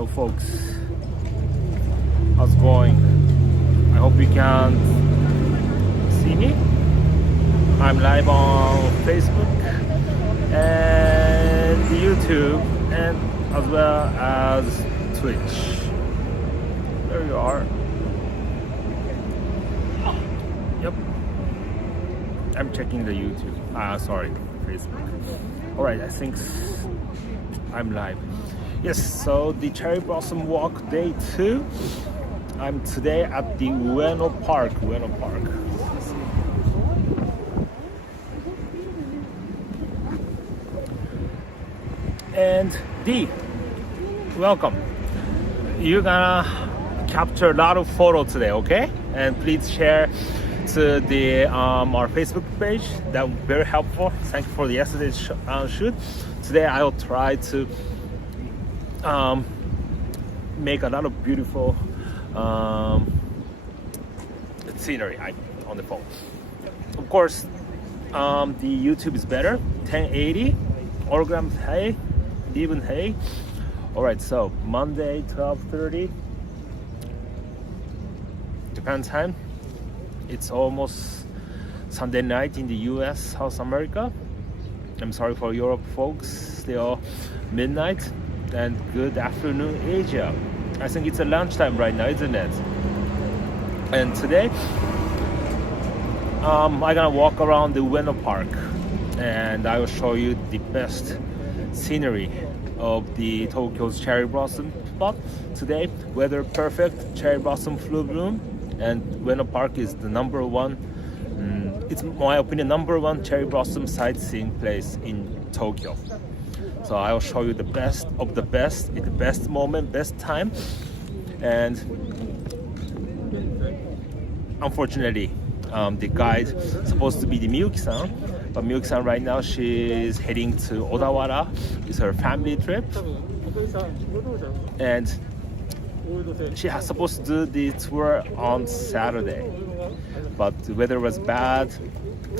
Hello folks, how's it going? I hope you can see me. I'm live on Facebook and YouTube and as well as Twitch. There you are. Yep. I'm checking the YouTube. Sorry, Facebook. Alright, I think I'm live. Yes, so the Cherry Blossom Walk Day 2. I'm today at the Ueno Park. And D, welcome. You're gonna capture a lot of photos today, okay? And please share to the our Facebook page. That was very helpful. Thank you for the yesterday's shoot. Today I'll try to make a lot of beautiful scenery on the phone. Of course, the YouTube is better. 1080 holograms. Hey, even hey. All right, so Monday 12:30 Japan time. It's almost Sunday night in the US, South America. I'm sorry for Europe folks, still midnight. And good afternoon Asia. I think it's a lunchtime right now, isn't it? And today I'm gonna walk around the Ueno Park and I will show you the best scenery of the Tokyo's cherry blossom spot. Today weather perfect, cherry blossom full bloom, and Ueno Park is the number one, it's my opinion, number one cherry blossom sightseeing place in Tokyo. So I will show you the best of the best, in the best moment, best time. And unfortunately, the guide supposed to be the Miyuki-san, but Miyuki-san right now she is heading to Odawara. It's her family trip, and she has supposed to do the tour on Saturday, but the weather was bad.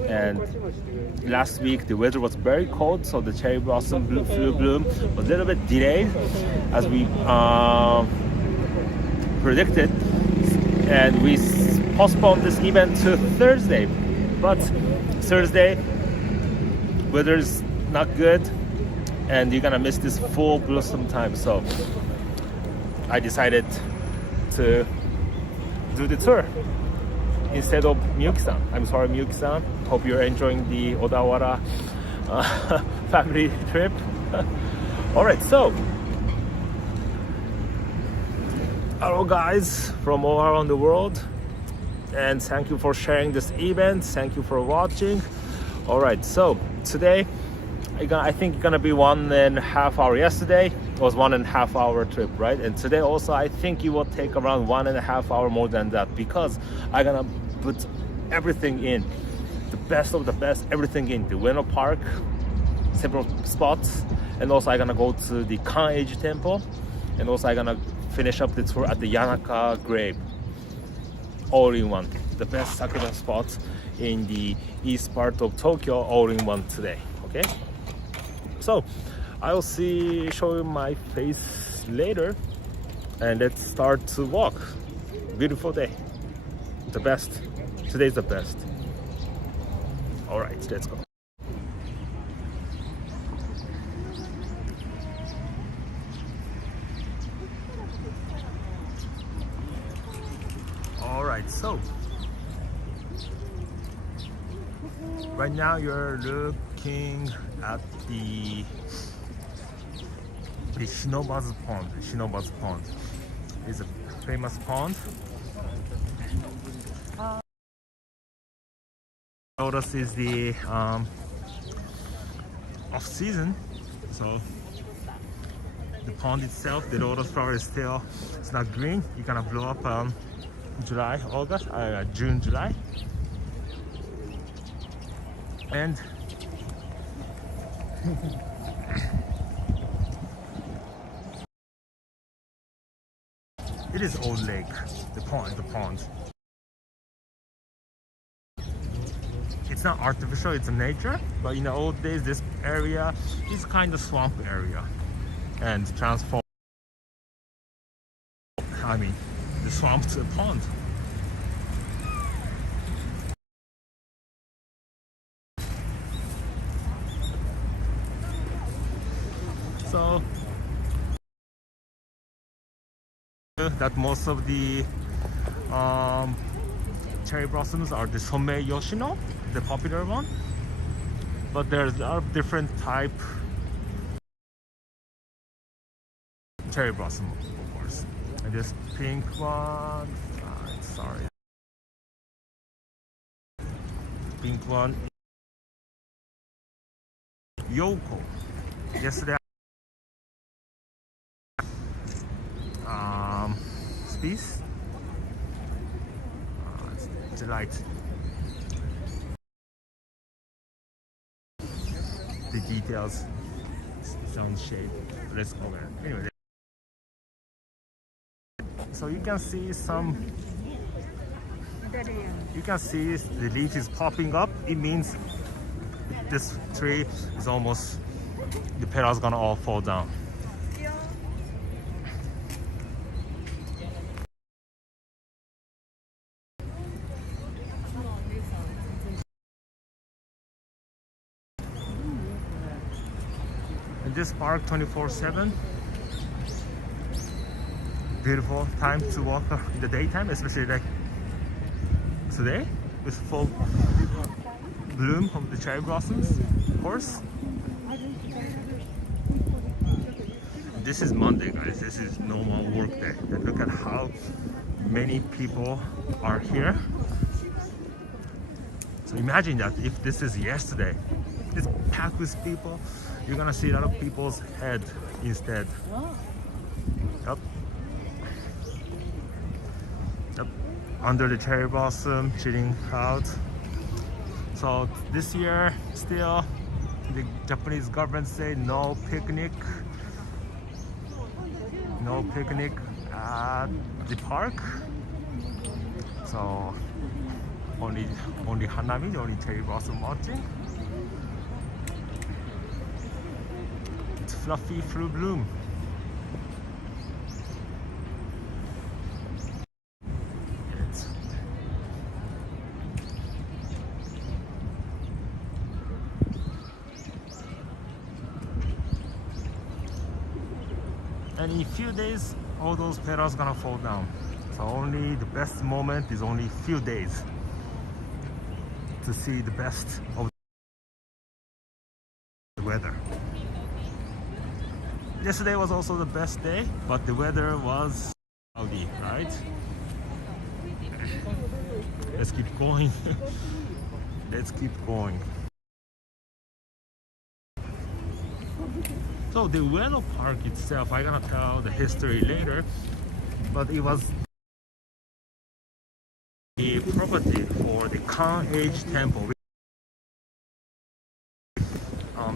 And last week the weather was very cold, so the cherry blossom bloom was a little bit delayed as we predicted, and we postponed this event to Thursday. But Thursday weather is not good and you're gonna miss this full blossom time, so I decided to do the tour instead of Miyuki-san. I'm sorry, Miyuki-san. Hope you're enjoying the Odawara family trip. All right, so hello guys from all around the world, and thank you for sharing this event. Thank you for watching. All right, so today I think it's gonna be 1.5 hours. Yesterday it was 1.5 hour trip, right? And today also I think it will take around 1.5 hours more than that, because I'm gonna put everything in, the best of the best, everything in the Ueno Park, several spots, and also I'm gonna go to the Kaneiji Temple, and also I'm gonna finish up the tour at the Yanaka Grave, all in one. The best Sakura spots in the east part of Tokyo, all in one today. Okay, so I'll show you my face later, and let's start to walk. Beautiful day, the best. Today's the best. All right, let's go. All right, so right now you're looking at the Shinobazu Pond. Shinobazu Pond is a famous pond. Notice is the off season, so the pond itself, the lotus flower is still, it's not green. It's gonna blow up June, July, and it is old lake, the pond. It's not artificial, it's a nature, but in the old days this area is kind of swamp area and transformed I mean, the swamped pond. So that most of the cherry blossoms are the Somei Yoshino, the popular one, but there's a lot of different type cherry blossom, of course. And this pink one, sorry, pink one, Yoko. Yesterday, space, it's delight. The details, sun shade. Let's go there. Anyway, so you can see some. You can see the leaf is popping up. It means this tree is almost, the petals gonna all fall down. And this park 24/7. Beautiful time to walk in the daytime, especially like today with full bloom of the cherry blossoms, of course. This is Monday, guys. This is normal work day. And look at how many people are here. So imagine that if this is yesterday, it's packed with people. You're gonna see a lot of people's head instead. Yep. Yep. Under the cherry blossom, chilling out. So this year, still, the Japanese government say no picnic at the park. So only hanami, only cherry blossom watching. It's fluffy fruit bloom. And in a few days, all those petals gonna fall down. So only the best moment is only few days to see the best of the weather. Yesterday was also the best day, but the weather was cloudy, right? Let's keep going. Let's keep going. So the Ueno Park itself, I'm gonna tell the history later, but it was a property for the Kaneiji Temple.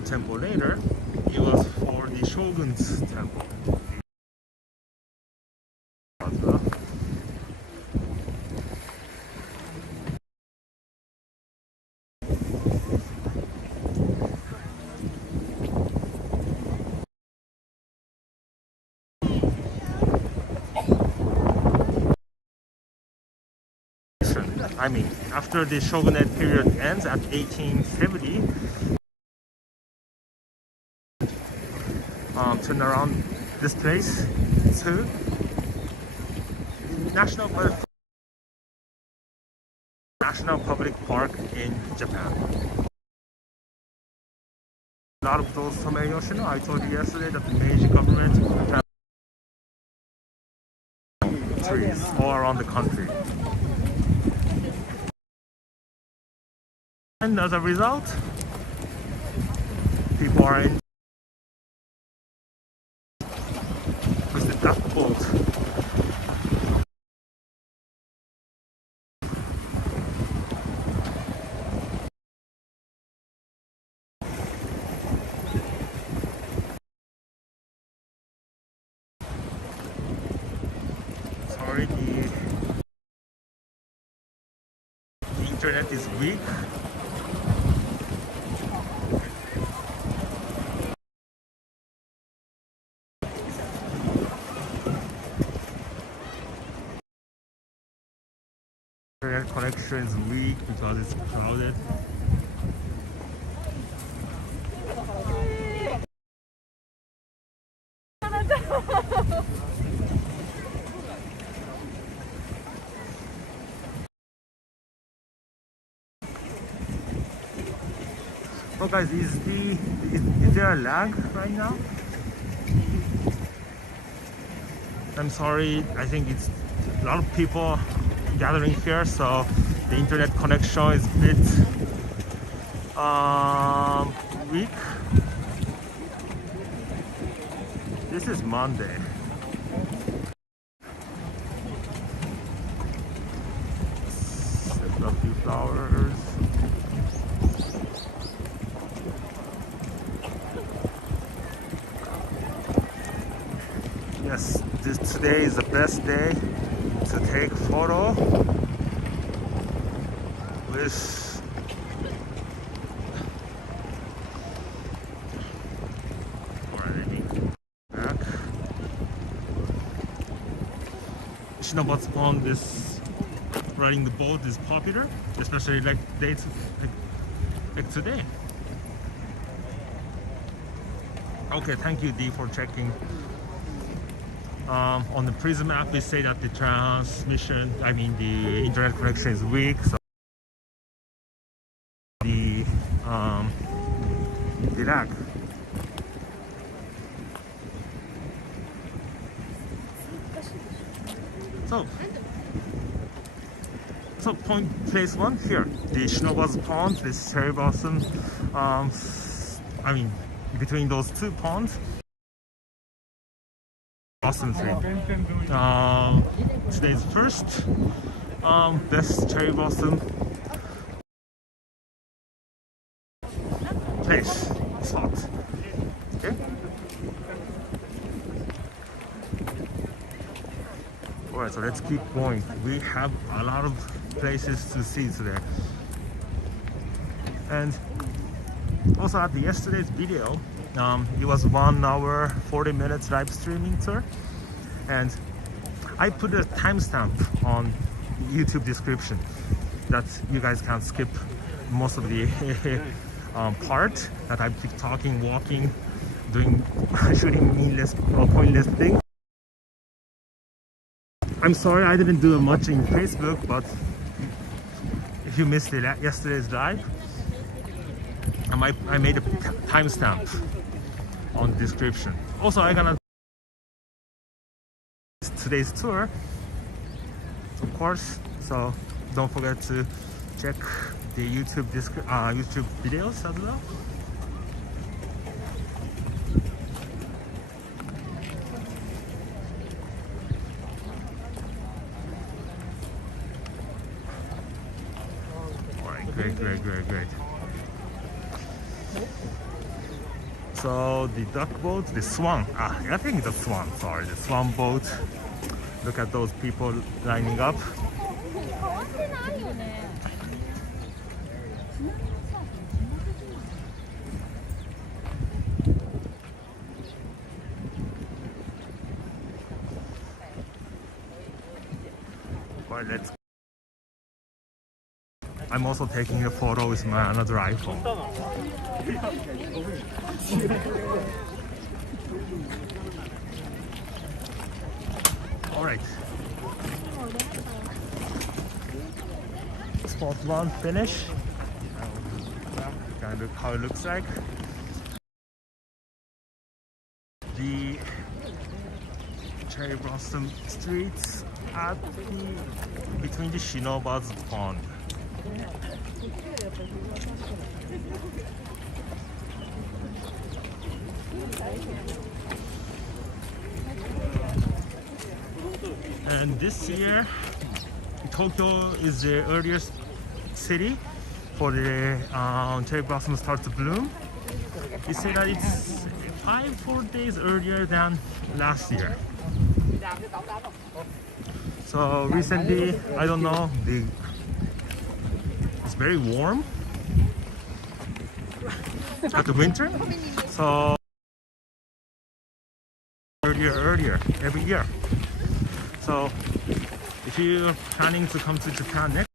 Temple later, it was for the Shogun's temple. I mean, after the shogunate period ends at 1870, turn around this place to National Public Park in Japan. A lot of those Somei Yoshino, I told you yesterday that the Meiji government planted trees all around the country. And as a result, people are in with the duck boat. Sorry, the internet is weak. Internet connection is weak because it's crowded. Oh guys, is there a lag right now? I'm sorry, I think it's a lot of people gathering here, so the internet connection is a bit weak. This is Monday. There's a few flowers. Yes, today is the best day to take photo with back. Shinobazu Pond is riding the boat is popular, especially like dates like today. Okay, thank you D for checking. On the Prism app, they say that the internet connection is weak, so the lag. So place one here, the Shinobazu Pond, this cherry blossom. Between those two ponds. Blossom tree. Today's first best cherry blossom place spot. Okay. Alright, so let's keep going. We have a lot of places to see today. And also at yesterday's video, it was 1 hour 40 minutes live streaming tour, and I put a timestamp on YouTube description that you guys can skip most of the part that I keep talking, walking, doing shooting meaningless or pointless things. I'm sorry I didn't do much in Facebook, but if you missed it yesterday's live, I made a timestamp on the description. Also, I'm gonna today's tour, of course, so don't forget to check the YouTube videos as well. Alright, great. So the duck boat, the swan, I think the swan, sorry, the swan boat. Look at those people lining up. Alright, let's. I'm also taking a photo with my another iPhone. All right. Spot one finish. Kind of how it looks like. The cherry blossom streets at between the Shinobazu Pond. And this year, Tokyo is the earliest city for the cherry blossom start to bloom. They say that it's 4 days earlier than last year. So recently, I don't know, it's very warm at the winter. So earlier every year. So if you're planning to come to Japan next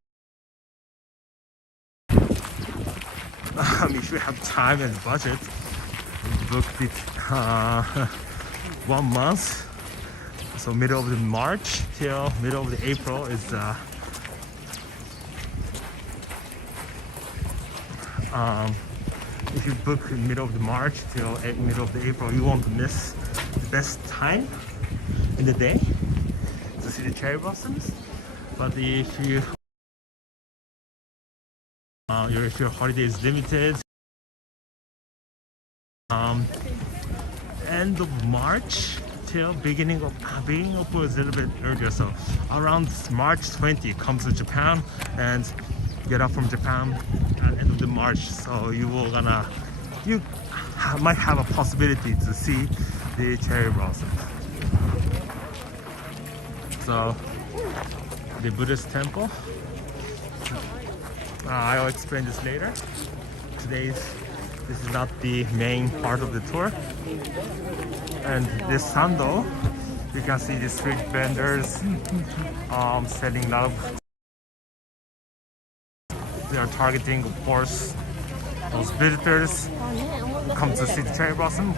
if you have time and budget, book it 1 month. So middle of the March till middle of the April is if you book in middle of the March till middle of the April, you won't miss the best time in the day to see the cherry blossoms. But if your holiday is limited, end of March till beginning of April is a little bit earlier. So around March 20 comes to Japan and get up from Japan at end of the March. So you might have a possibility to see the cherry blossom. So the Buddhist temple. I'll explain this later. This is not the main part of the tour. And this sandal, you can see the street vendors selling a lot of. They are targeting, of course, those visitors who come to see the cherry blossom.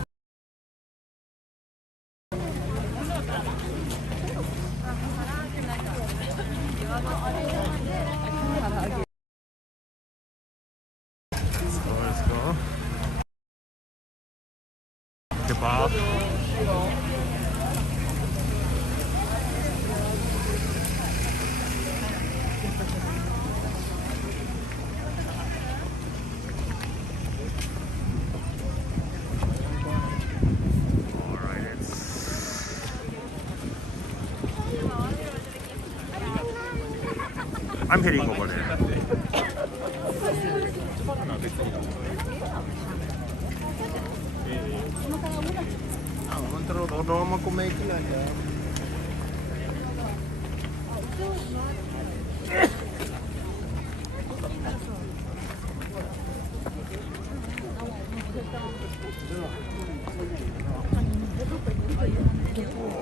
Let's go. Kebab. I'm heading over there.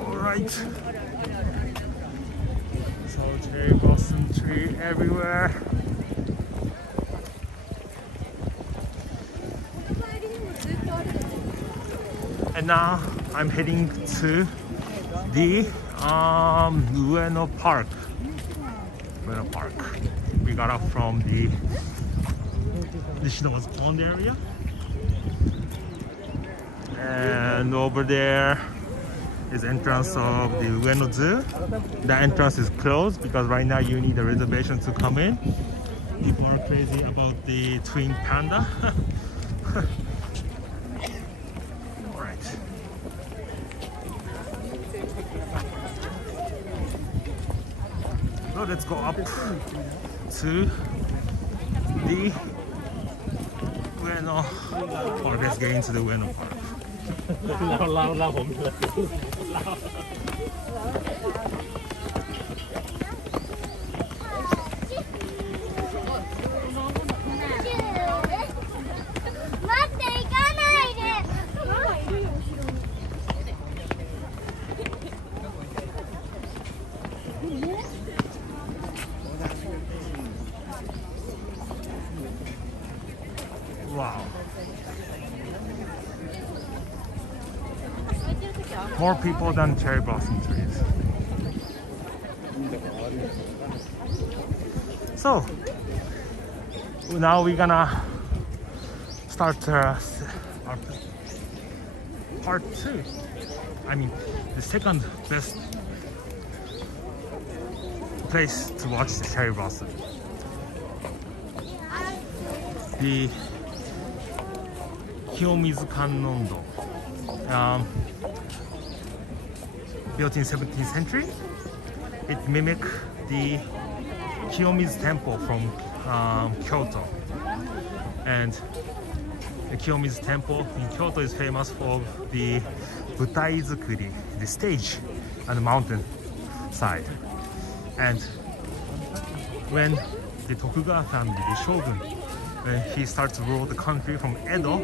All right. So cherry blossom tree everywhere. And now I'm heading to the Ueno Park. Ueno Park. We got up from the Shinobazu Pond area. And over there is entrance of the Ueno Zoo. The entrance is closed because right now you need a reservation to come in. People are crazy about the twin panda. Alright. So let's go up to the Ueno Park. Let's get into the Ueno Park. Wow. More people than cherry blossom trees. So now we're gonna start our part 2. I mean, the second best place to watch the cherry blossom. The Kiyomizu Kannon-do. Built in 17th century. It mimics the Kiyomizu Temple from Kyoto. And the Kiyomizu Temple in Kyoto is famous for the butai-zukuri, the stage on the mountain side. And when the Tokugawa family, the shogun, when he started to rule the country from Edo,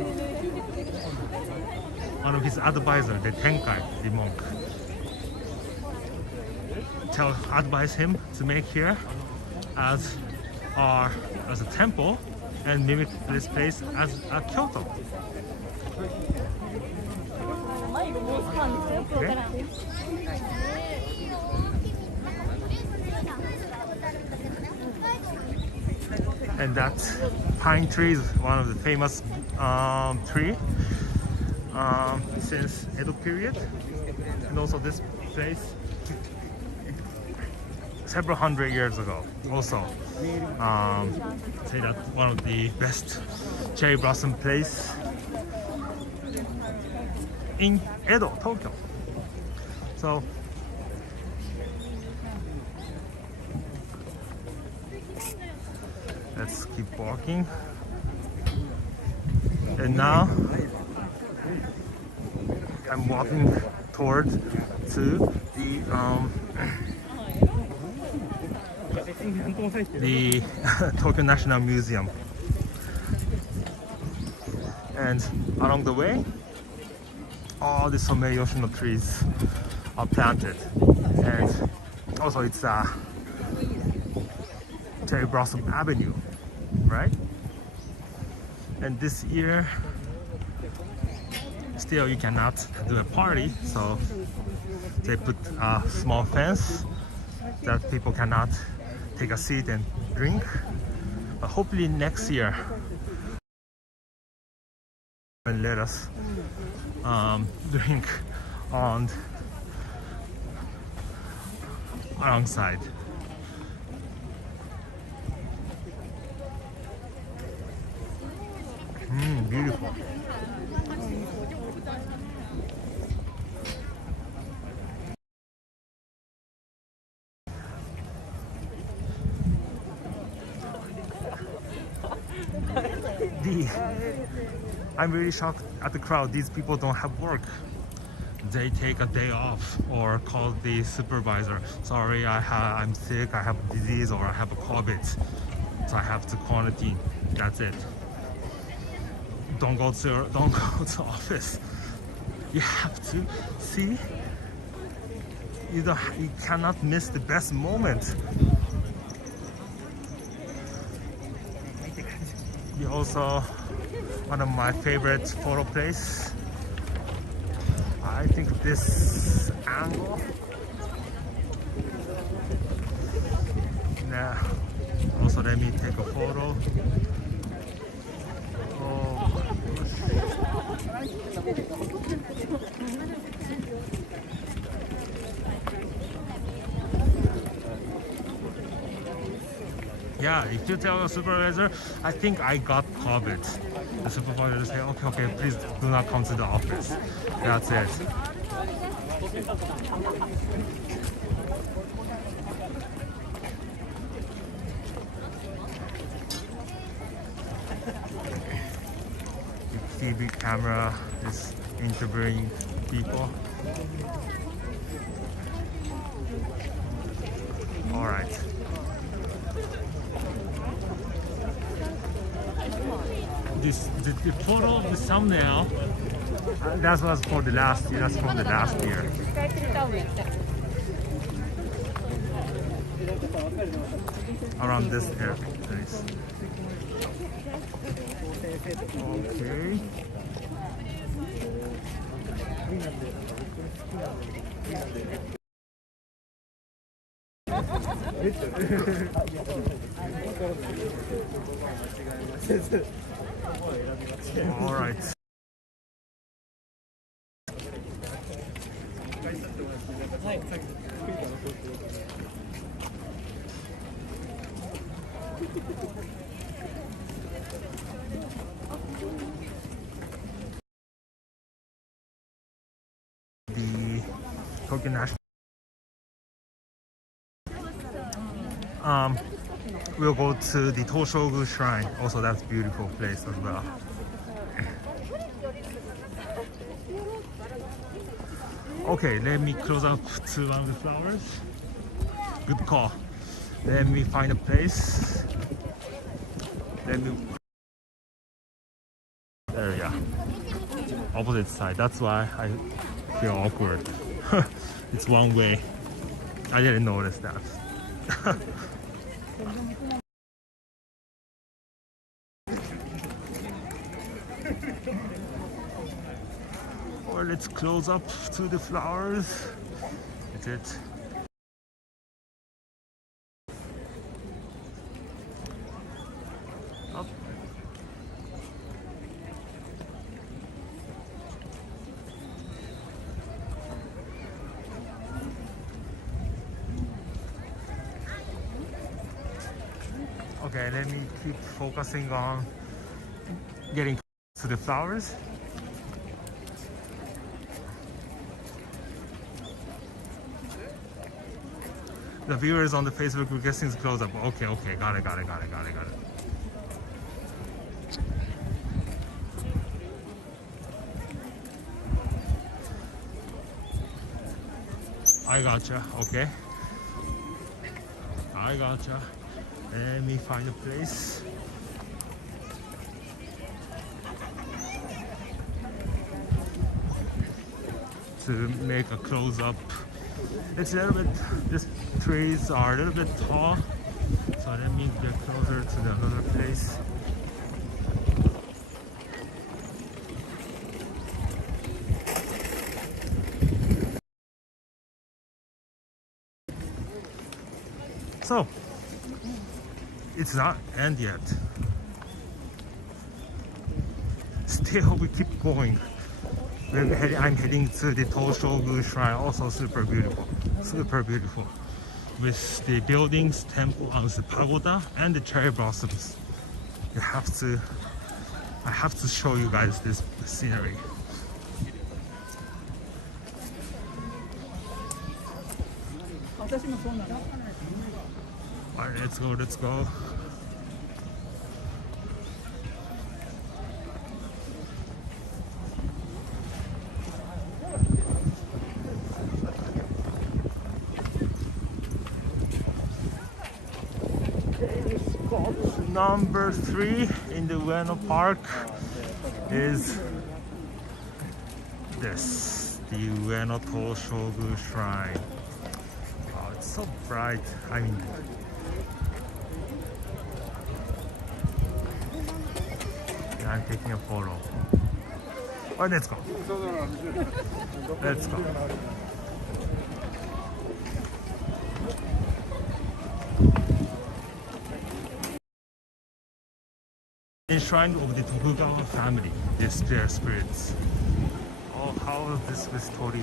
one of his advisors, the Tenkai, the monk, advised him to make here as a temple and mimic this place as Kyoto. Okay. And that pine tree is one of the famous tree since Edo period, and also this place several hundred years ago. Also, say that one of the best cherry blossom place in Edo, Tokyo. So let's keep walking. And now I'm walking toward to the Tokyo National Museum. And along the way, all the Sommei Yoshino trees are planted. And also it's a cherry blossom avenue, right? And this year, still you cannot do a party, so they put a small fence that people cannot take a seat and drink. But hopefully next year, and let us drink on alongside. Beautiful. I'm really shocked at the crowd. These people don't have work. They take a day off or call the supervisor. Sorry, I'm sick, I have a disease, or I have a COVID, so I have to quarantine. That's it. Don't go to office. You have to see. You cannot miss the best moment. You also one of my favorite photo place. I think this angle. Now, also let me take a photo. Oh my gosh. Yeah, if you tell your supervisor, I think I got COVID, the supervisor will say, okay, please do not come to the office. That's it. The TV camera is interviewing people. All right. The photo, the thumbnail, that was for the last year. That's from the last year. Around this area, place. Okay. All right. The Tokyo National. We'll go to the Toushogu Shrine. Also, that's a beautiful place as well. Okay, let me close up to one of the flowers. Good call. Let me find a place. Let me. There we are. Opposite side. That's why I feel awkward. It's one way. I didn't notice that. Let's close up to the flowers. That's it. Up. Okay, let me keep focusing on getting to the flowers. The viewers on the Facebook requesting close up. Okay, got it. I gotcha, okay. I gotcha. Let me find a place. To make a close up. It's a little bit, these trees are a little bit tall, so let me get closer to the another place. So, it's not end yet. Still, we keep going. I'm heading to the Toushogu Shrine, also super beautiful, with the buildings, temple, the pagoda, and the cherry blossoms. I have to show you guys this scenery. Alright, let's go. Number 3 in the Ueno Park is this, the Ueno Toshogu Shrine. Oh, it's so bright. I mean, yeah, I'm taking a photo. Alright, let's go. Let's go. Shrine of the Tokugawa family, the spirits. Oh, how is this with Tori?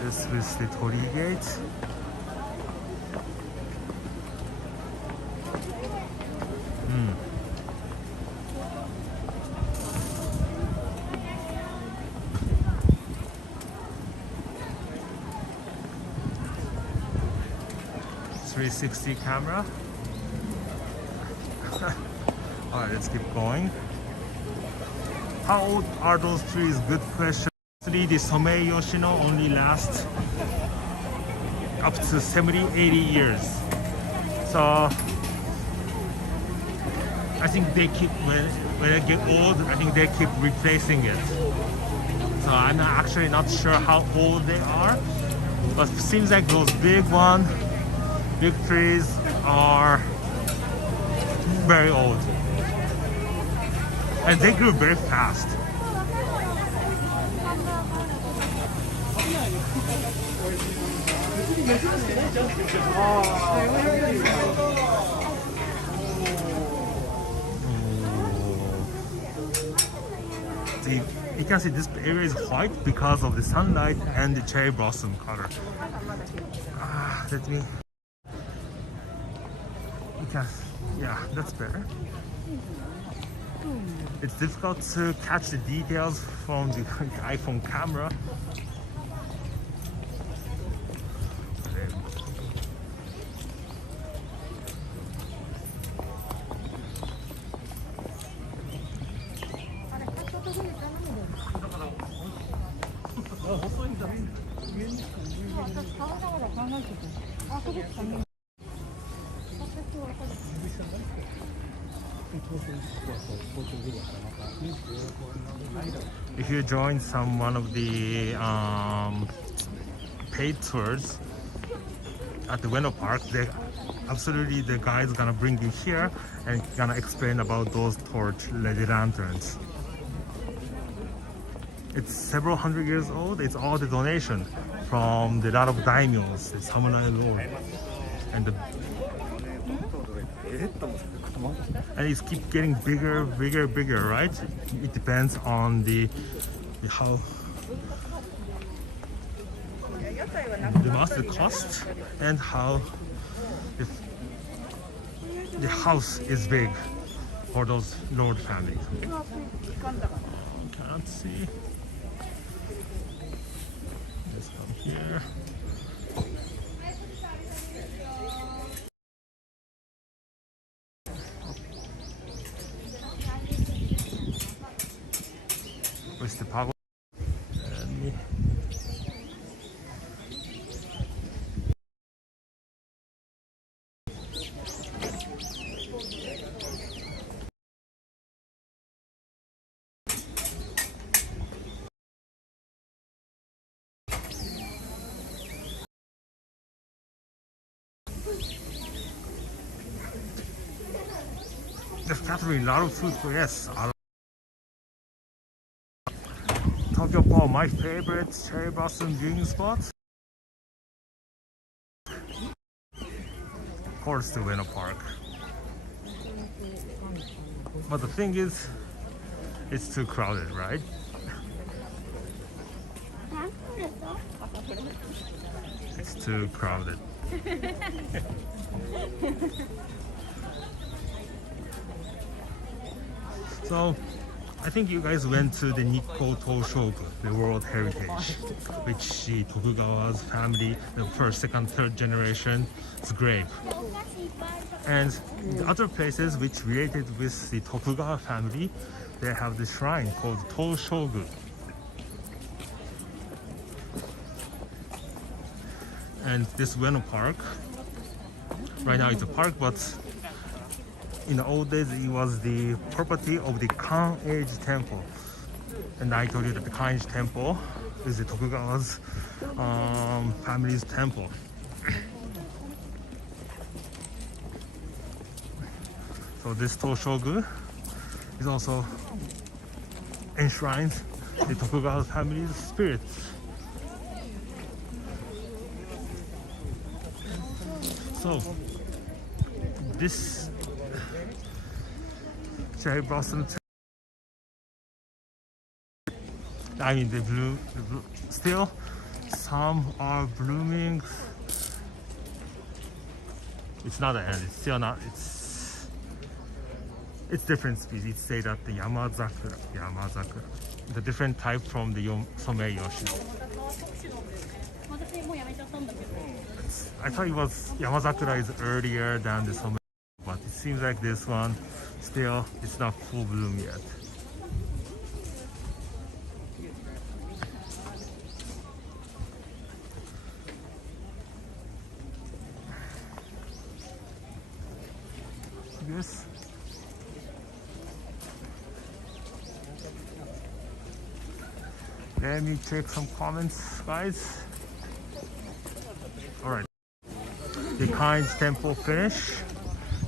This is the Tori gate. .360 camera. Alright, let's keep going. How old are those trees? Good question. Actually, the Somei Yoshino only lasts up to 70, 80 years. So I think they keep, when they get old, I think they keep replacing it. So I'm actually not sure how old they are, but it seems like those big trees are very old. And they grew very fast. You can see this area is white because of the sunlight and the cherry blossom color. Let me. Yeah, that's better. It's difficult to catch the details from the iPhone camera. If you join one of the paid tours at the Ueno Park, the guide's gonna bring you here and gonna explain about those torch LED lanterns. It's several hundred years old. It's all the donation from the lot of daimyos, the samurai lord, and it's keep getting bigger, bigger, bigger, right? It depends on the how the master cost and how if the house is big for those lord families. Can't see. Let's come here. Where's the pagoda? There's definitely a lot of food for yes. Talking about my favorite cherry blossom viewing spot. Of course, the Ueno Park. But the thing is, it's too crowded, right? It's too crowded. So, I think you guys went to the Nikko Toshogu, the World Heritage, which the Tokugawa's family, the first, second, third generation's grave. And the other places which related with the Tokugawa family, they have the shrine called Toshogu. And this Ueno Park, right now it's a park, but in the old days it was the property of the Kaneiji Temple. And I told you that the Kaneiji Temple is the Tokugawa's family's temple. So this Toshogu is also enshrined the Tokugawa family's spirit. So this cherry blossom, I mean the bloom, still some are blooming. It's not an end, it's still not, it's different species. It's say that the Yamazakura, the different type from the Someyoshi. I thought it was Yamazakura is earlier than the Someyoshi, but it seems like this one still it's not full bloom yet. Yes. Let me check some comments, guys. Alright. The Kaneiji Temple finish.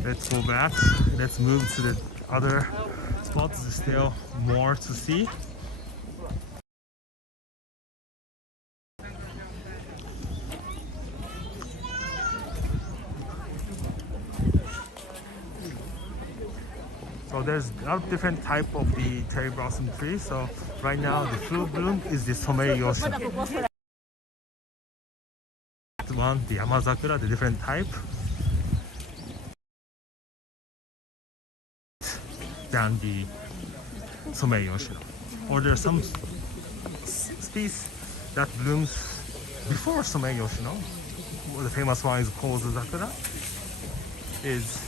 Let's go back. Let's move to the other spots. There's still more to see. So there's a lot of different type of the cherry blossom tree. So right now the full bloom is the Someyoshi. One, the Yamazakura, the different type. Than the Someyoshi. Or there are some species that blooms before Someyoshi. The famous one is Kozu Sakura. Is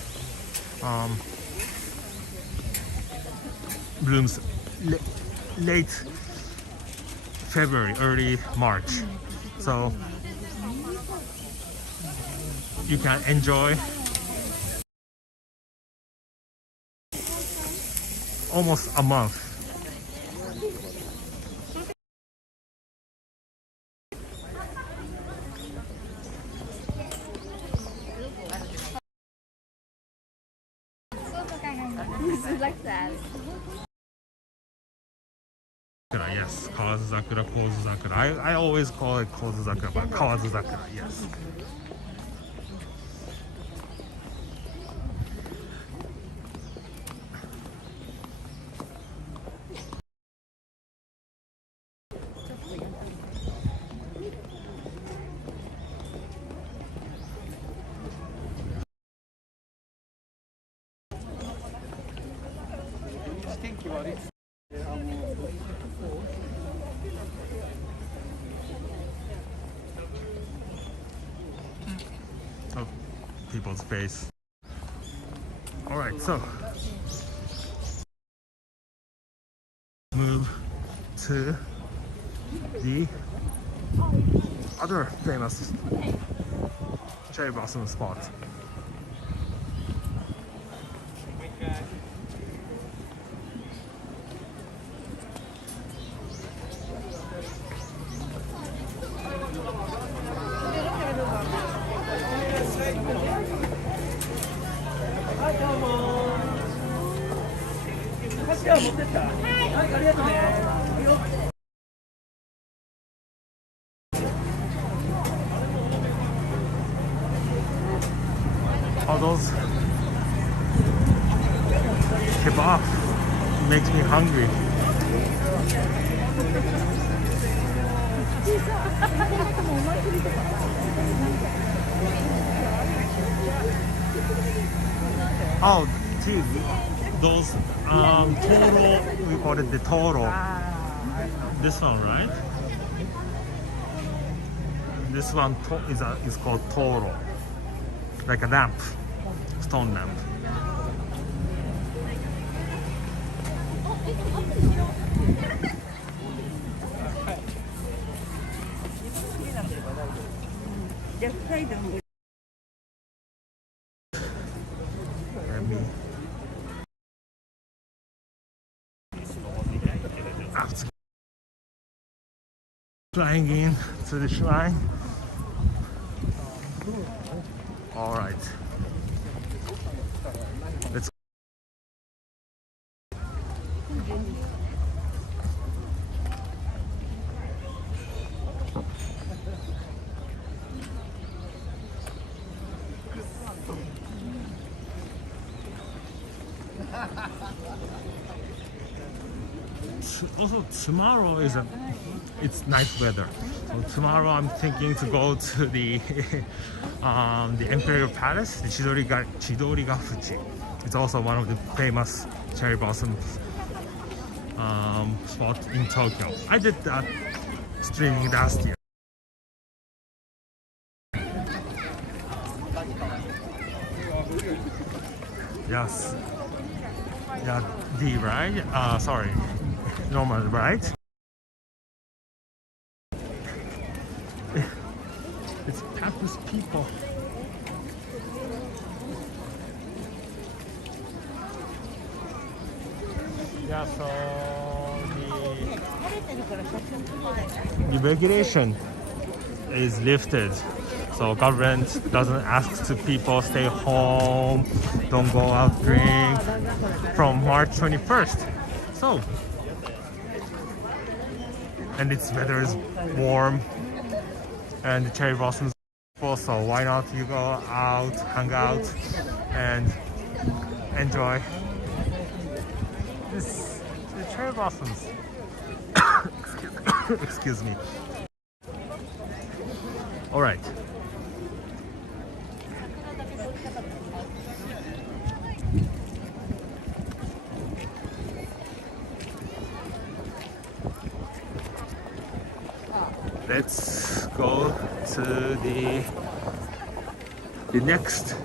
blooms late February, early March. So you can enjoy almost a month. Sakura, yes. Kawazu Sakura, Kozu Sakura. I always call it Kozu Sakura, but Kawazu Sakura, yes. Oh, people's face. Alright, so move to the other famous cherry blossom spot. All those kebab makes me hungry. Oh, dude, those toro, we call it the toro. This one, right? This one is called toro, like a lamp, stone lamp. Let me after flying in to the shrine. All right, let's. Also, tomorrow it's nice weather. So tomorrow I'm thinking to go to the Imperial Palace, the Chidorigafuchi. It's also one of the famous cherry blossom spot in Tokyo. I did that streaming last year. Yes. Yeah, D, right? Sorry. Normal, right? It's packed with people. Yeah, so the regulation is lifted. So government doesn't ask to people stay home, don't go out drink from March 21st. So, and its weather is warm and the cherry blossoms full, so why not you go out, hang out and enjoy the cherry blossoms. Excuse me. All right. Let's go to the next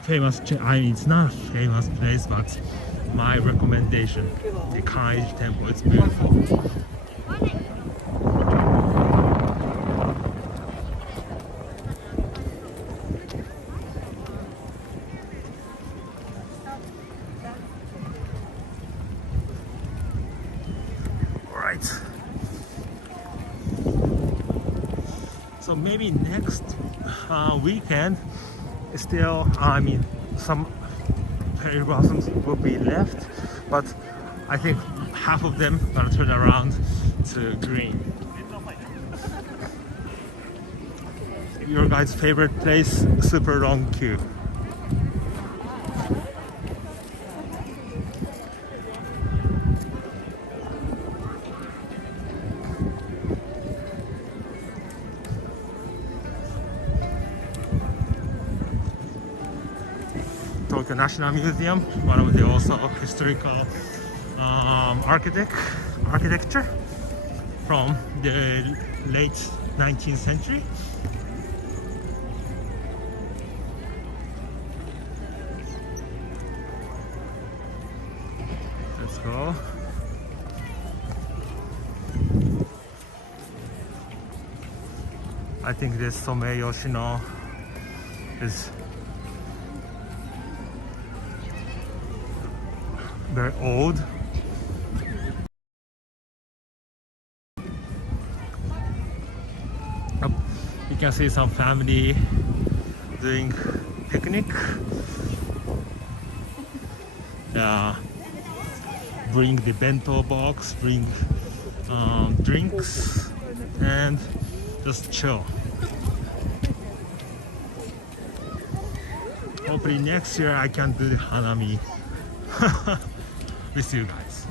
famous, it's not a famous place, but my recommendation, the Kaneiji Temple. It's beautiful. So maybe next weekend, still, I mean, some cherry blossoms will be left, but I think half of them gonna turn around to green. Your guys' favorite place, super long queue. Tokyo National Museum, one of the also historical architecture from the late 19th century. Let's go. I think this Somei Yoshino is very old. You can see some family doing picnic. Bring the bento box, bring drinks, and just chill. Hopefully next year I can do the hanami with you guys.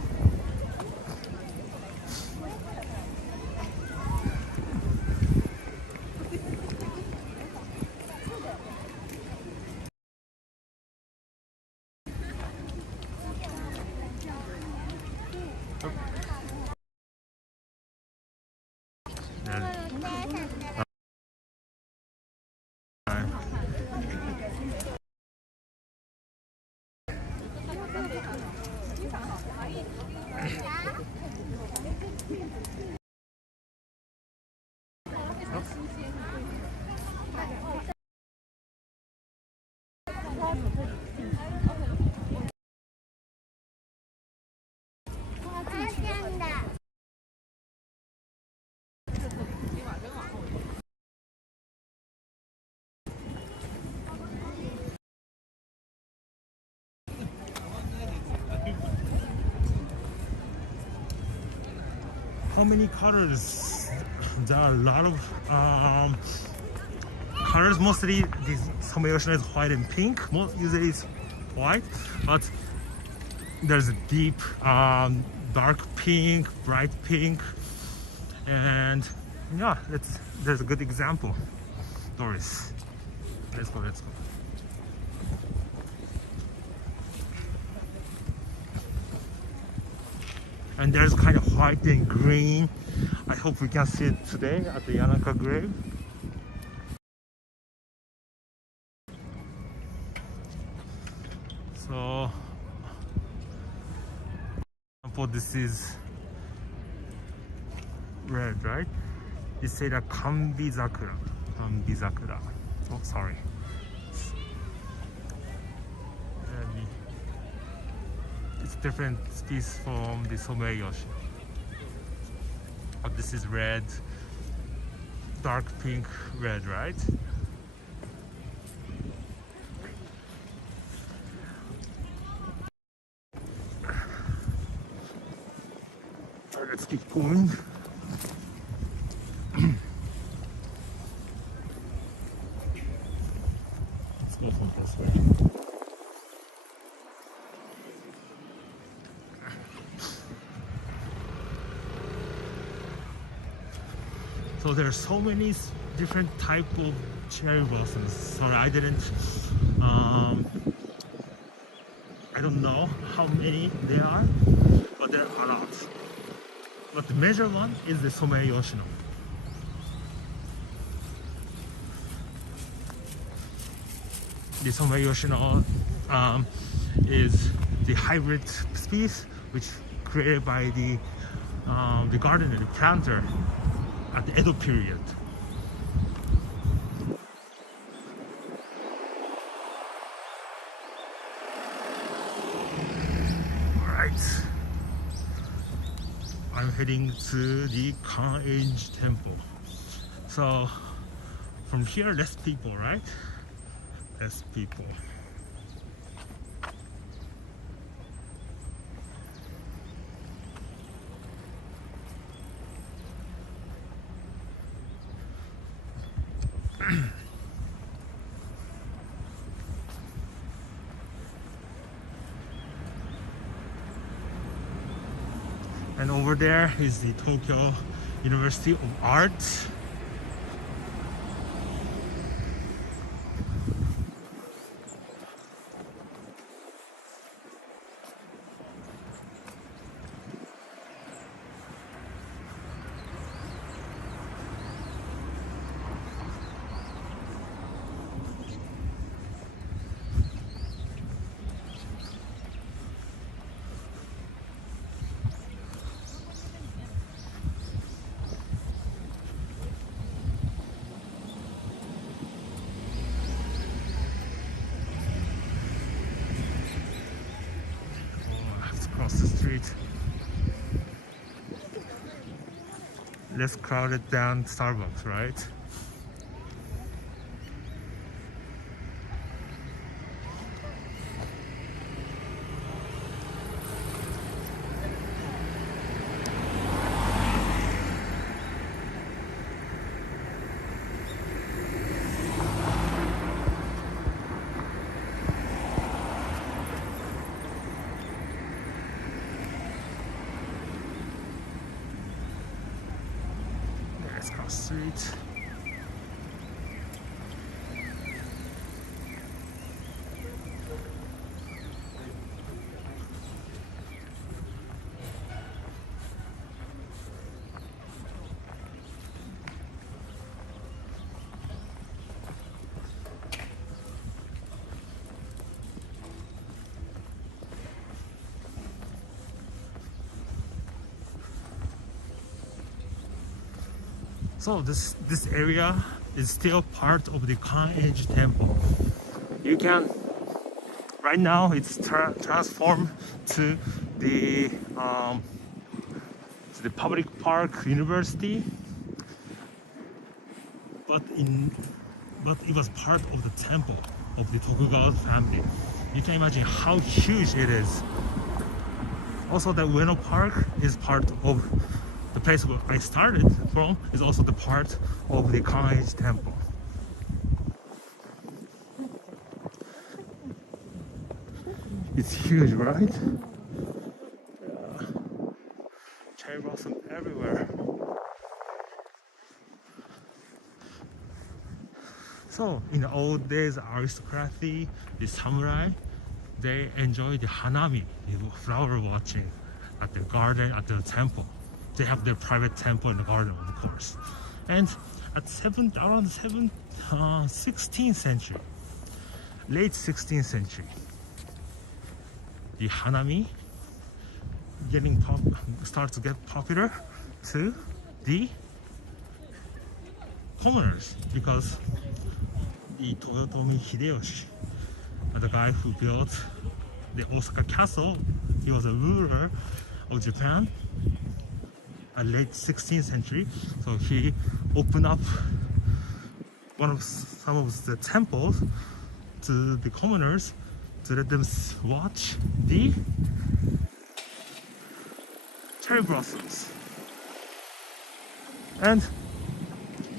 How many colors? There are a lot of colors. Mostly this Somei Yoshino is white and pink. Usually it's white, but there's a deep dark pink, bright pink, and yeah, there's a good example. Doris, let's go. And there's kind of white and green. I hope we can see it today at the Yanaka Grave. So, for this is red, right? It said a Kanbi Sakura. Kanbi Sakura. Oh, sorry. It's different species from the Somei Yoshino. But this is red, dark pink, red, right? Let's keep going. Let's go from this way. So there are so many different type of cherry blossoms. Sorry, I didn't. I don't know how many there are, but there are a lot. But the major one is the Somei Yoshino. The Somei Yoshino is the hybrid species which created by the gardener, the planter, at the Edo period. Alright, I'm heading to the Kaneiji Temple. So from here, less people, right? Less people. And over there is the Tokyo University of Art. Across the street. Less crowded than Starbucks, right? There's cross street. So this area is still part of the Kaneiji Temple. You can right now it's transformed to the public park university, but it was part of the temple of the Tokugawa family. You can imagine how huge it is. Also, the Ueno Park is part of the place where I started from, is also the part of the Kaneiji Temple. It's huge, right? Yeah. Cherry blossom everywhere. So, in the old days, aristocracy, the samurai, they enjoy the hanami, the flower watching at the garden, at the temple. They have their private temple in the garden, of course. And at around 16th century, late 16th century, the hanami starts to get popular to the commoners, because the Toyotomi Hideyoshi, the guy who built the Osaka Castle, he was a ruler of Japan at late 16th century. So he opened up some of the temples to the commoners to let them watch the cherry blossoms. And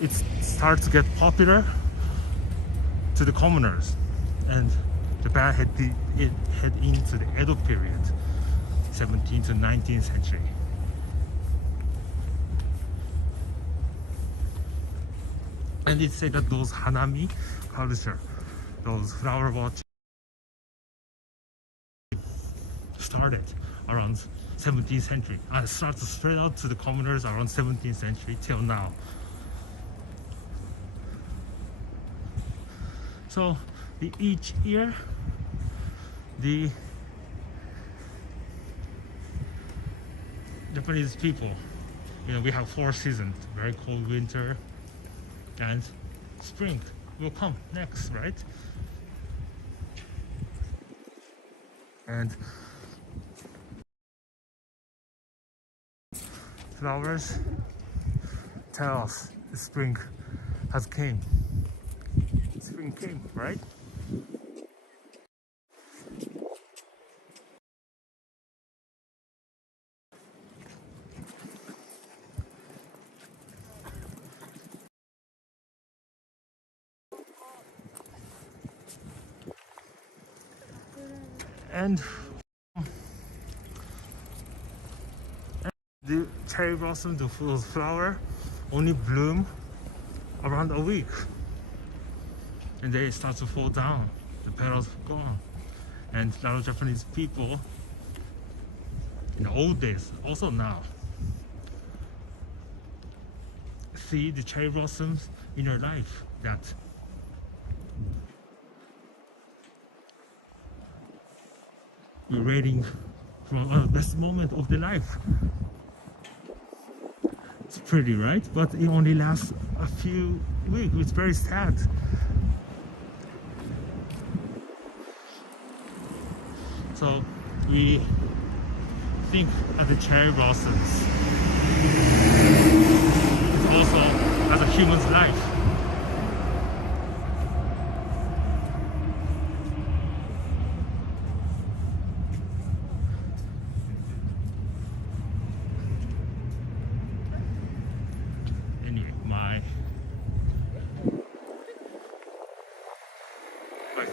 it started to get popular to the commoners, and Japan head into the Edo period, 17th to 19th century. And it said that those hanami culture, those flower watching, started around 17th century and started to spread out to the commoners around 17th century till now. So each year, the Japanese people, we have 4 seasons: very cold winter, and spring will come next, right? And flowers tell us the spring has came. Spring came, right? And cherry blossom, the flower, only bloom around a week, and they start to fall down. The petals gone, and a lot of Japanese people in the old days, also now, see the cherry blossoms in your life that you're waiting for the best moment of the life. It's pretty, right? But it only lasts a few weeks. It's very sad. So we think of the cherry blossoms. It's also as a human's life. Anyway, my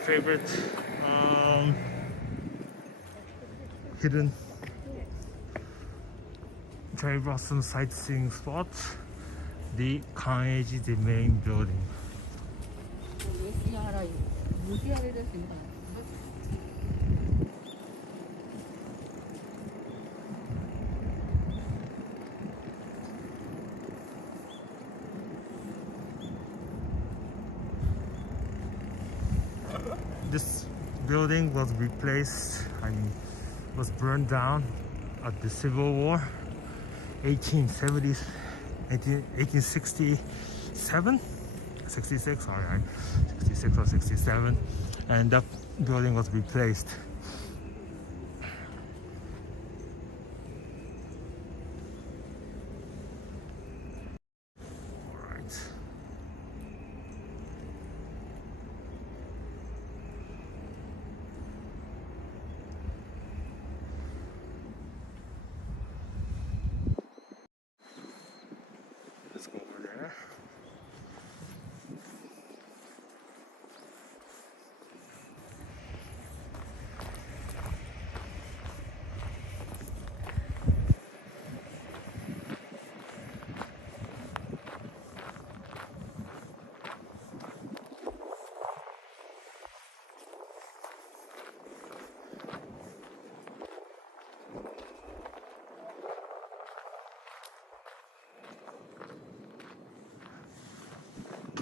favorite hidden cherry blossom sightseeing spot, the Kaneiji, the main building. This building was replaced, was burned down at the Civil War, 1867, 66, alright, 66 or 67, and that building was replaced. Alright. Let's go over there.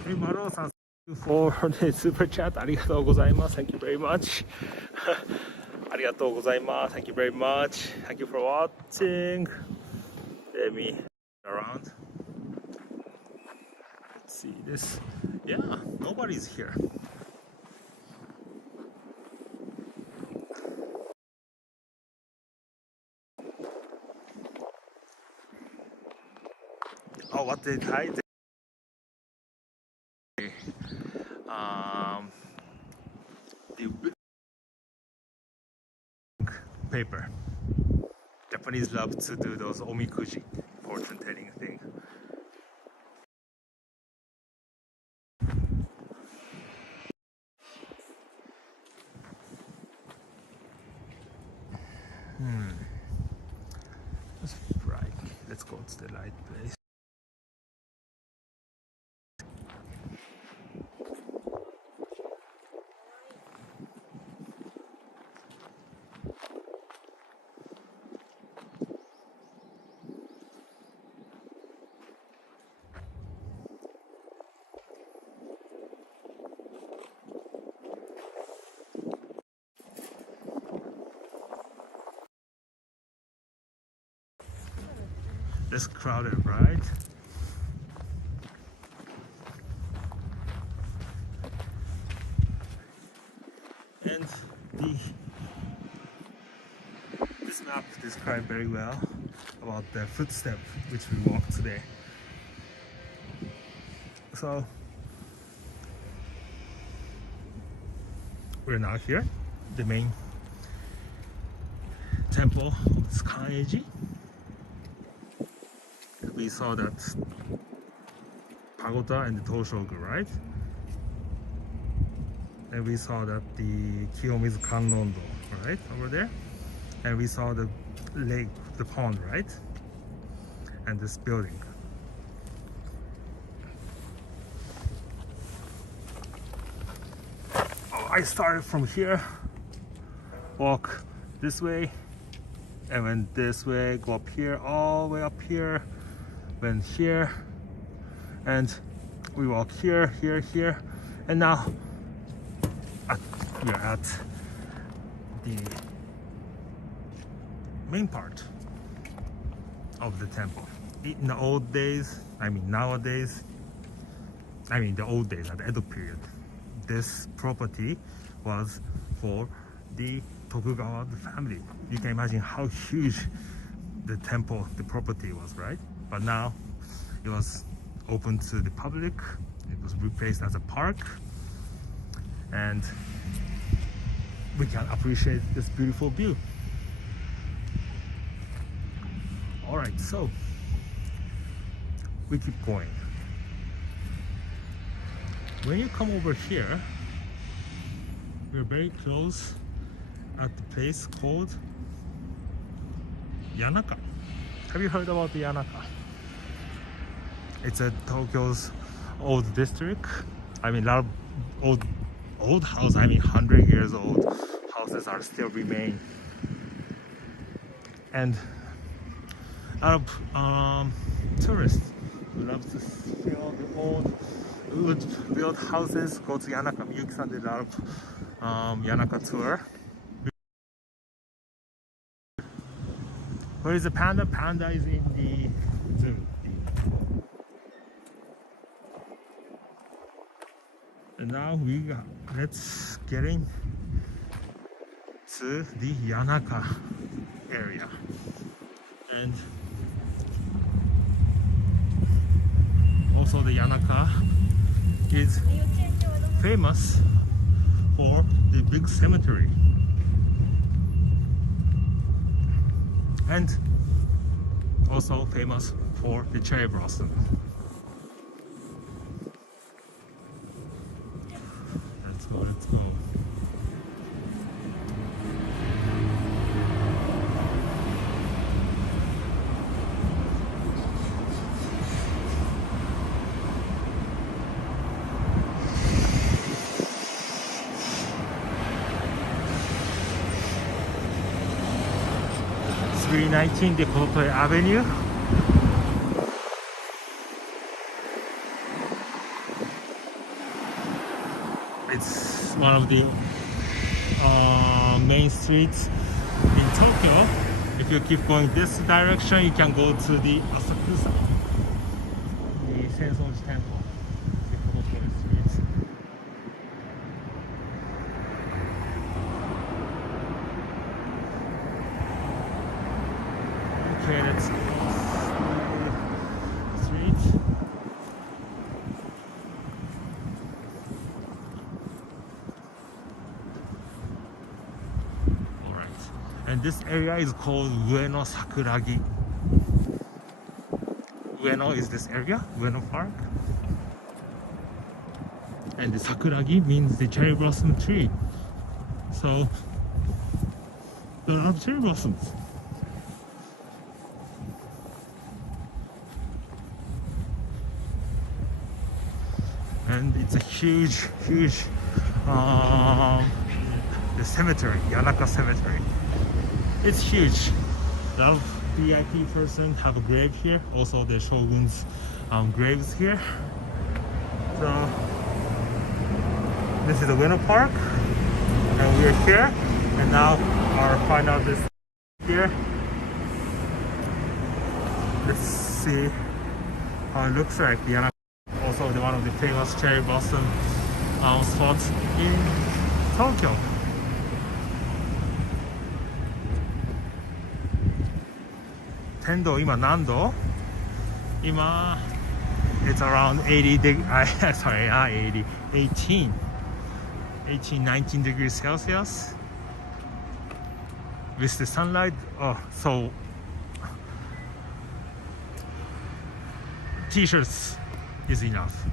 Hey Maro-san, thank you for the super chat. ありがとうございます. Thank you very much. ありがとうございます. Thank you very much. Thank you for watching. Let me around. Let's see this. Yeah, nobody's here. Oh, what did I do? The paper. Japanese love to do those omikuji, fortune telling thing. That's bright. Let's go to the light place. It's crowded, right? And this map describes very well about the footstep which we walked today. So we're now here, the main temple of this Kaneiji. We saw that pagoda and the Toshogu, right? And we saw that the Kiyomizu Kannon-do, right, over there. And we saw the lake, the pond, right? and this building. Oh, I started from here, walk this way, and went this way, go up here, all the way up here, went here, and we walk here, here, here, and now we are at the main part of the temple. In the old days, nowadays, the old days at the Edo period, this property was for the Tokugawa family. You can imagine how huge the temple, the property was, right? But now it was open to the public. It was replaced as a park, and we can appreciate this beautiful view. All right, so we keep going. When you come over here, we're very close at the place called Yanaka. Have you heard about the Yanaka? It's a Tokyo's old district. A lot of old houses, 100 years old houses are still remain. And a lot of tourists who love to feel the old wood built houses go to Yanaka. Miyuki-san did a lot of Yanaka tour. Where is the panda? Panda is in the zoo. And now let's get in to the Yanaka area. And also the Yanaka is famous for the big cemetery. And also famous for the cherry blossom. Let's go. It's 319 de Kotoe Avenue. It's one of the main streets in Tokyo. If you keep going this direction, you can go to the Asakusa, the Sensoji Temple, the Kotoe streets. Okay, let's cross the street. And this area is called Ueno Sakuragi. Ueno is this area, Ueno Park. And the Sakuragi means the cherry blossom tree. So there are a lot of cherry blossoms. And it's a huge the cemetery, Yanaka Cemetery. It's huge. A lot of VIP persons have a grave here. Also the shogun's graves here. So this is the Ueno Park, and we're here. And now our final destination here. Let's see how it looks like. Yanaka, also one of the famous cherry blossom spots in Tokyo. Tendo, 今何度? 今 it's around 80 sorry, not 80, 19 degrees Celsius with the sunlight. Oh, so t-shirts is enough.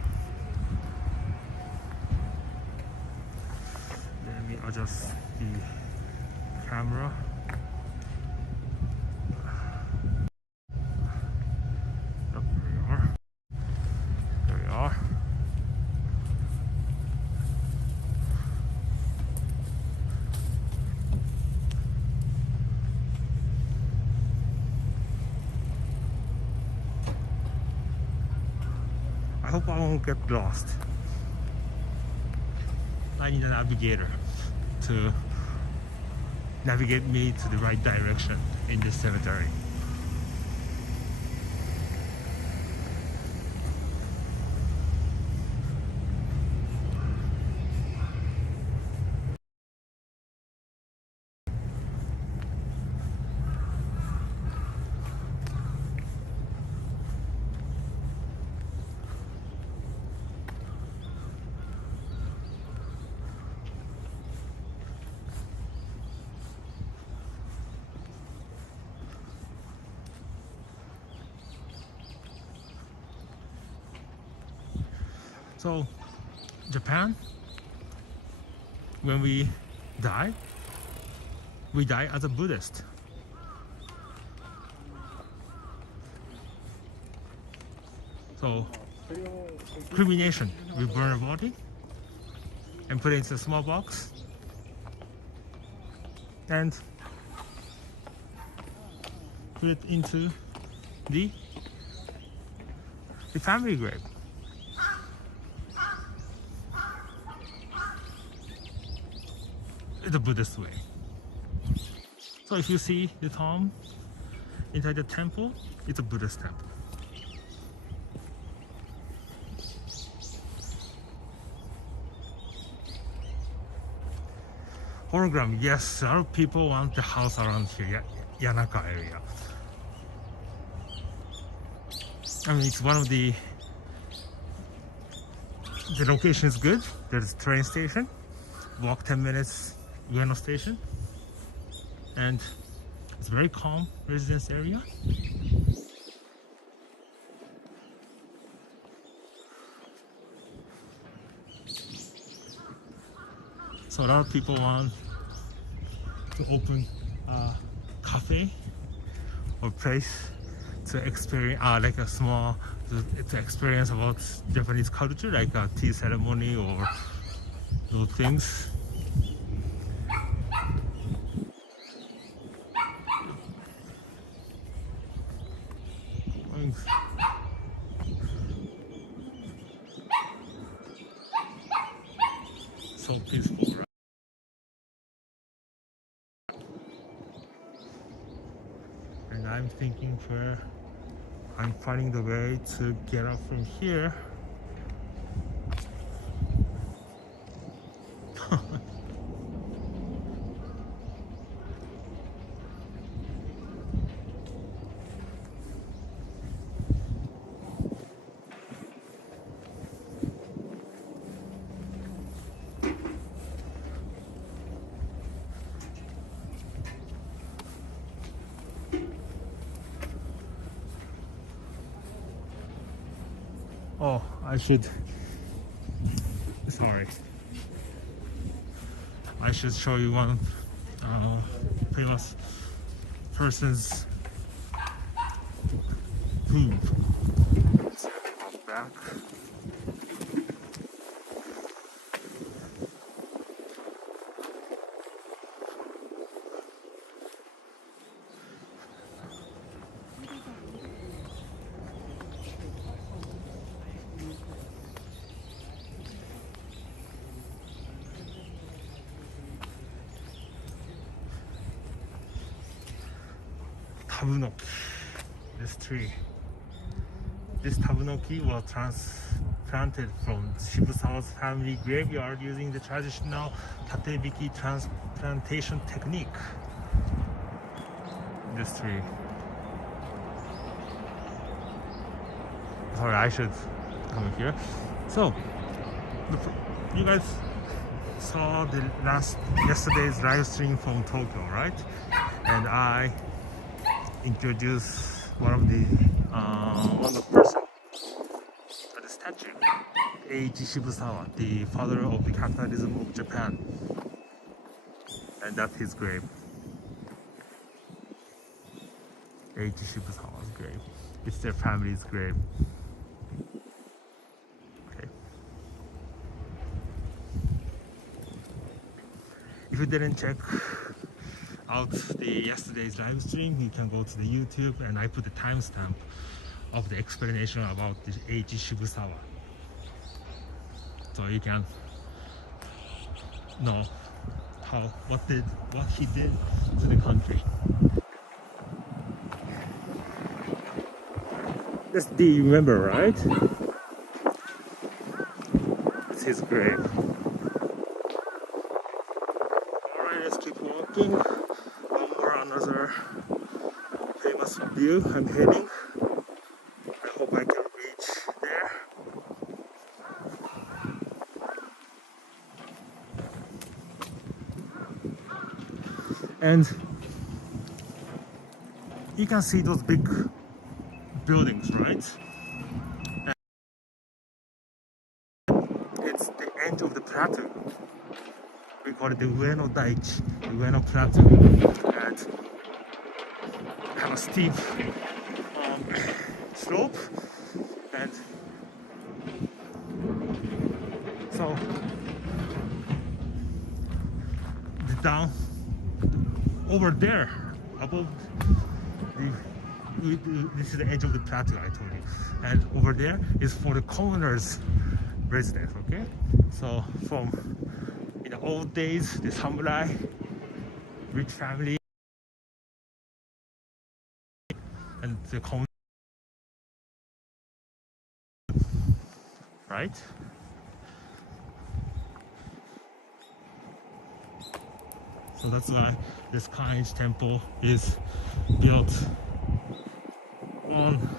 Let me adjust the camera. I hope I won't get lost. I need a navigator to navigate me to the right direction in this cemetery. So, Japan, when we die as a Buddhist. So, cremation, we burn a body and put it into a small box and put it into the family grave. The Buddhist way. So if you see the tomb inside the temple, it's a Buddhist temple. Hologram, yes, a lot of people want the house around here, Yanaka area. I mean, it's one of the location is good. There's a train station, walk 10 minutes Ueno station, and it's a very calm residence area. So a lot of people want to open a cafe or place to experience, like a small, to experience about Japanese culture, like a tea ceremony or those things. So peaceful, right? And I'm thinking I'm finding the way to get up from here. Oh, sorry. I should show you one famous person's tomb. Back. Tabunoki, this tree. This tabunoki was transplanted from Shibusawa's family graveyard using the traditional tatebiki transplantation technique. This tree. Sorry, I should come here. So, you guys saw yesterday's live stream from Tokyo, right? And I introduced one of the person for the statue, Eiji Shibusawa, the father of the capitalism of Japan, and that's his grave. Eiji Shibusawa's grave. It's their family's grave. Okay. If you didn't check out yesterday's live stream, you can go to the YouTube, and I put the timestamp of the explanation about the Eiji Shibusawa. so you can know what he did to the country. That's the remember, right? It's his grave. Alright, let's keep walking. One more another famous view I'm heading. I hope I can reach there. And you can see those big buildings, right? It's the end of the plateau. We call it the Ueno Daichi, the Ueno Plateau. And have a steep slope. And so the down over there, above this is the edge of the plateau I told you. And over there is for the commoners' residence, okay? So from in the old days, the samurai, rich family, and the common, right? So that's why this Kaneiji Temple is built on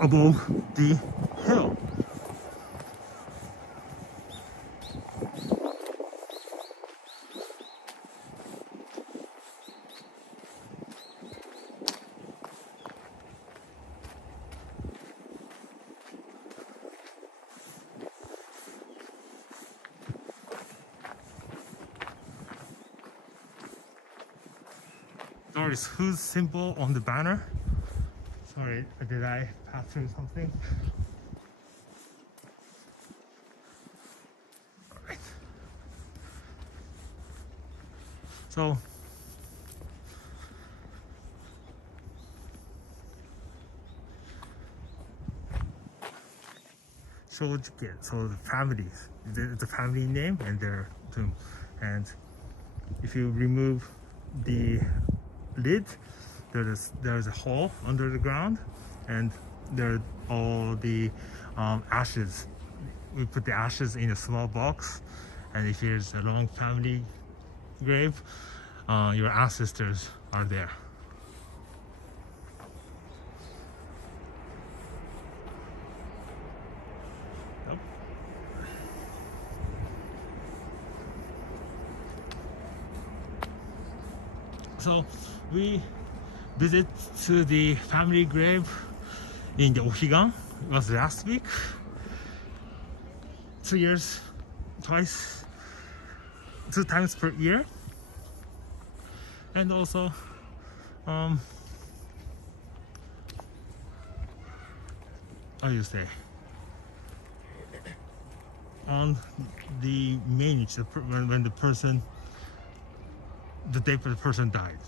above the hill. Notice whose symbol on the banner? Sorry, did I pass through something? Alright. So Shojuke, so the families, the family name and their tomb. And if you remove the lid, there's a hole under the ground, and there are all the ashes. We put the ashes in a small box, and if there's a long family grave, your ancestors are there. Yep. So we visit to the family grave in the Ohigan. It was last week. 2 years, twice, 2 times per year. And also how do you say, on the main when the person, the day the person died.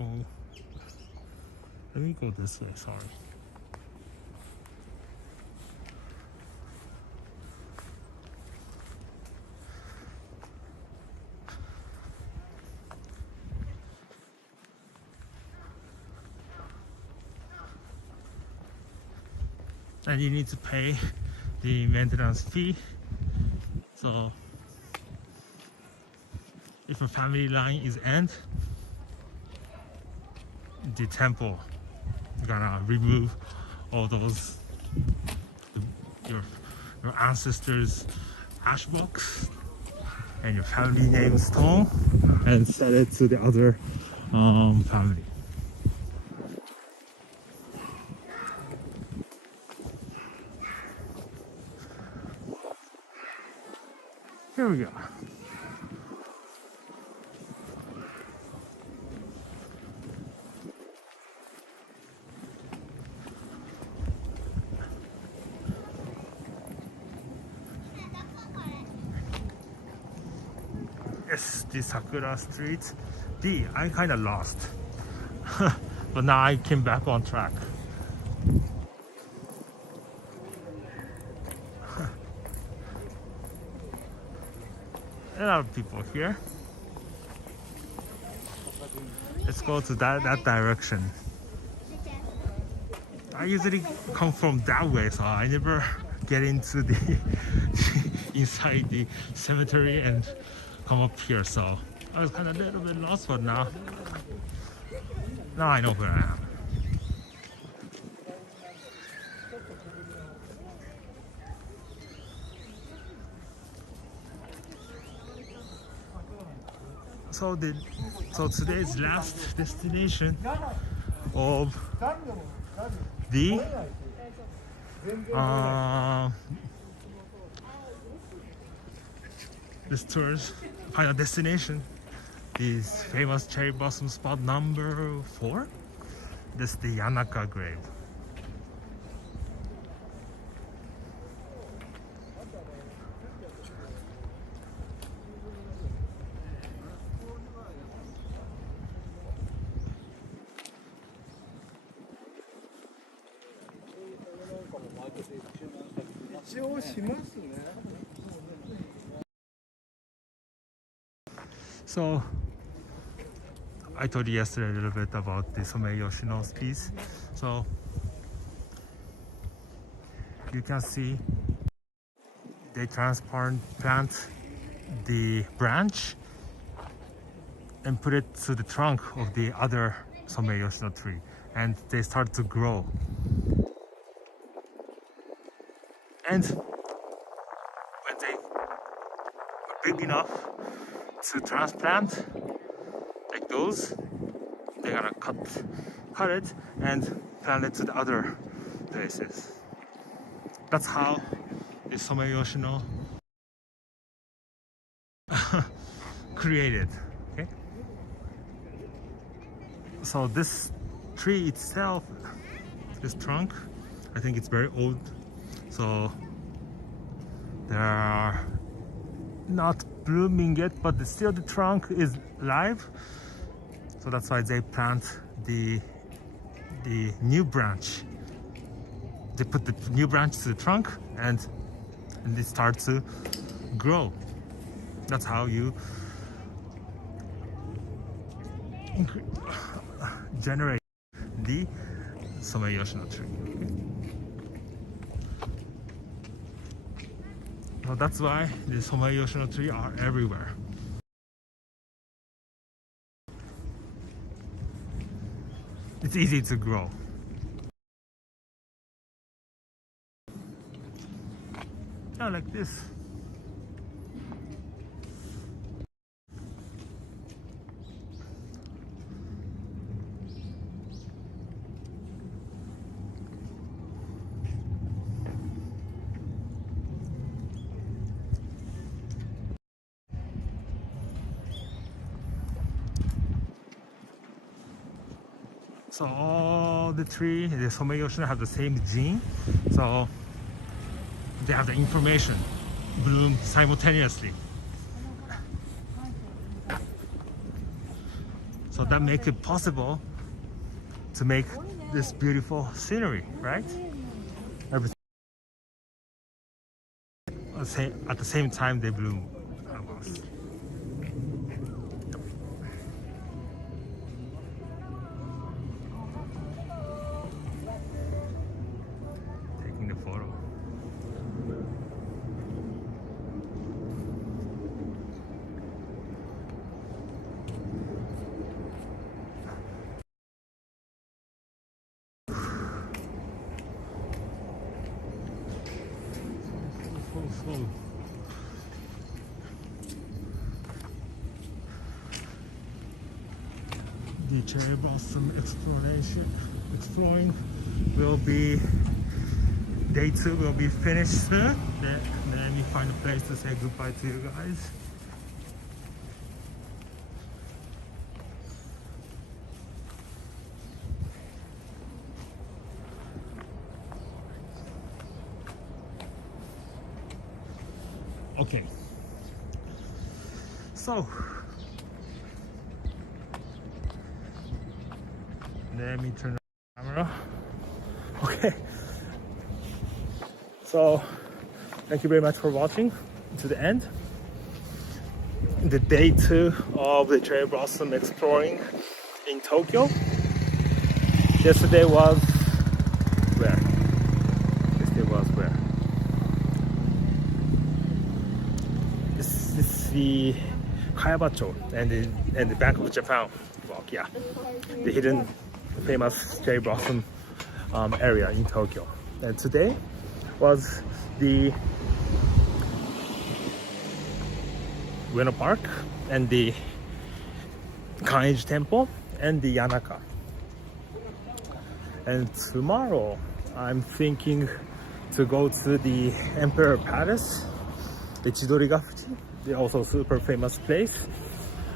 Oh, let me go this way, sorry. And you need to pay the maintenance fee. So if a family line is end, the temple is gonna remove all those your ancestors' ash box and your family name stone and sell it to the other family. Here we go. this the Sakura Street D. I kind of lost, but now I came back on track. A lot of people here. Let's go to that direction. I usually come from that way, so I never get into the inside the cemetery and come up here. So I was kind of a little bit lost, but now I know where I am. So today's last destination of the this tour's final destination is famous cherry blossom spot number 4. This is the Yanaka Grave. So I told you yesterday a little bit about the Sommei Yoshino's piece. So you can see they transplant the branch and put it to the trunk of the other Sommei Yoshino tree, and they start to grow. And when they are big enough to transplant, like those, they're gonna cut it and plant it to the other places. That's how the Sommei Yoshino created. Okay. So this tree itself, this trunk, I think it's very old. So they are not blooming yet, but still the trunk is alive. So that's why they plant the new branch. They put the new branch to the trunk and they start to grow. That's how you generate the Sommei Yoshino tree. So that's why the Sommei Yoshino tree are everywhere. It's easy to grow. Yeah, like this. So all the tree, the Sommei Yoshino have the same gene, so they have the information bloom simultaneously. So that makes it possible to make this beautiful scenery, right? Everything at the same time they bloom. Almost. Taking the photo. The cherry blossom exploring will be day 2 will be finished soon. Let me find a place to say goodbye to you guys. Okay. So let me turn the camera. Okay, so thank you very much for watching to the end. The day 2 of the cherry blossom exploring in Tokyo. Yesterday was where? Yesterday was where? This is the Kayabacho and the Bank of Japan walk. Yeah, the hidden famous cherry blossom area in Tokyo. And today was the Ueno Park and the Kaneiji Temple and the Yanaka. And tomorrow I'm thinking to go to the Emperor Palace, the Chidori-gafuji, the also super famous place.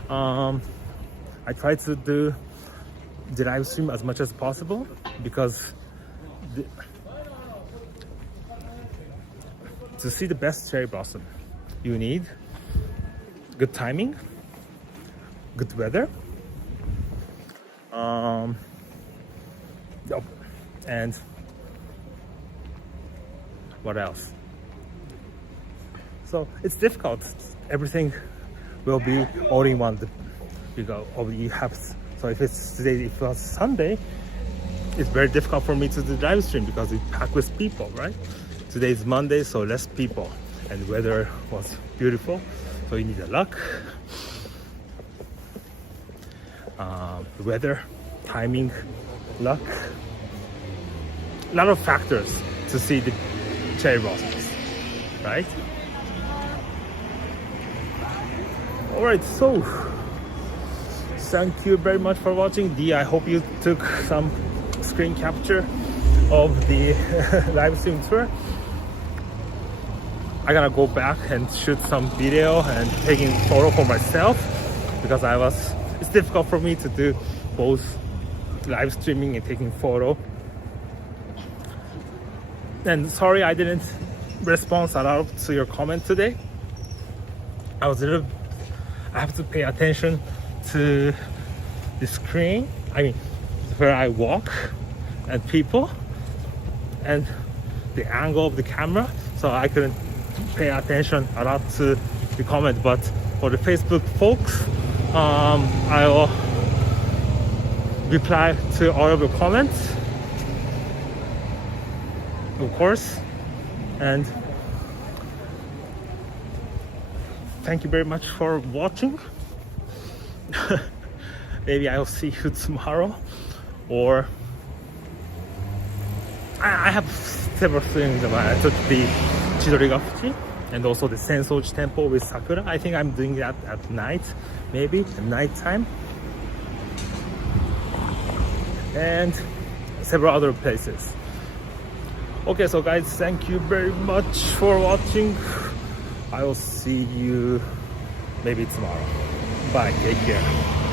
I try to do the live stream as much as possible because to see the best cherry blossom you need good timing, good weather, and what else? So it's difficult. Everything will be all in one because you have. So if it's today, if it was Sunday, it's very difficult for me to do live stream because it's packed with people, right? Today is Monday, so less people, and the weather was beautiful. So you need the luck, the weather, timing, luck, a lot of factors to see the cherry blossoms, right? All right, so thank you very much for watching. I hope you took some screen capture of the live stream tour. I'm gonna go back and shoot some video and taking photo for myself because it's difficult for me to do both live streaming and taking photo. And sorry I didn't respond a lot to your comment today. I have to pay attention to the screen, where I walk and people and the angle of the camera, so I couldn't pay attention a lot to the comment. But for the Facebook folks, I will reply to all of your comments, of course. And thank you very much for watching. Maybe I'll see you tomorrow, or I have several things. I took the Chidori-gafuji and also the Sensoji Temple with Sakura. I think I'm doing that at night, maybe at night time, and several other places. Okay, so guys, thank you very much for watching. I will see you maybe tomorrow. Bye, take care.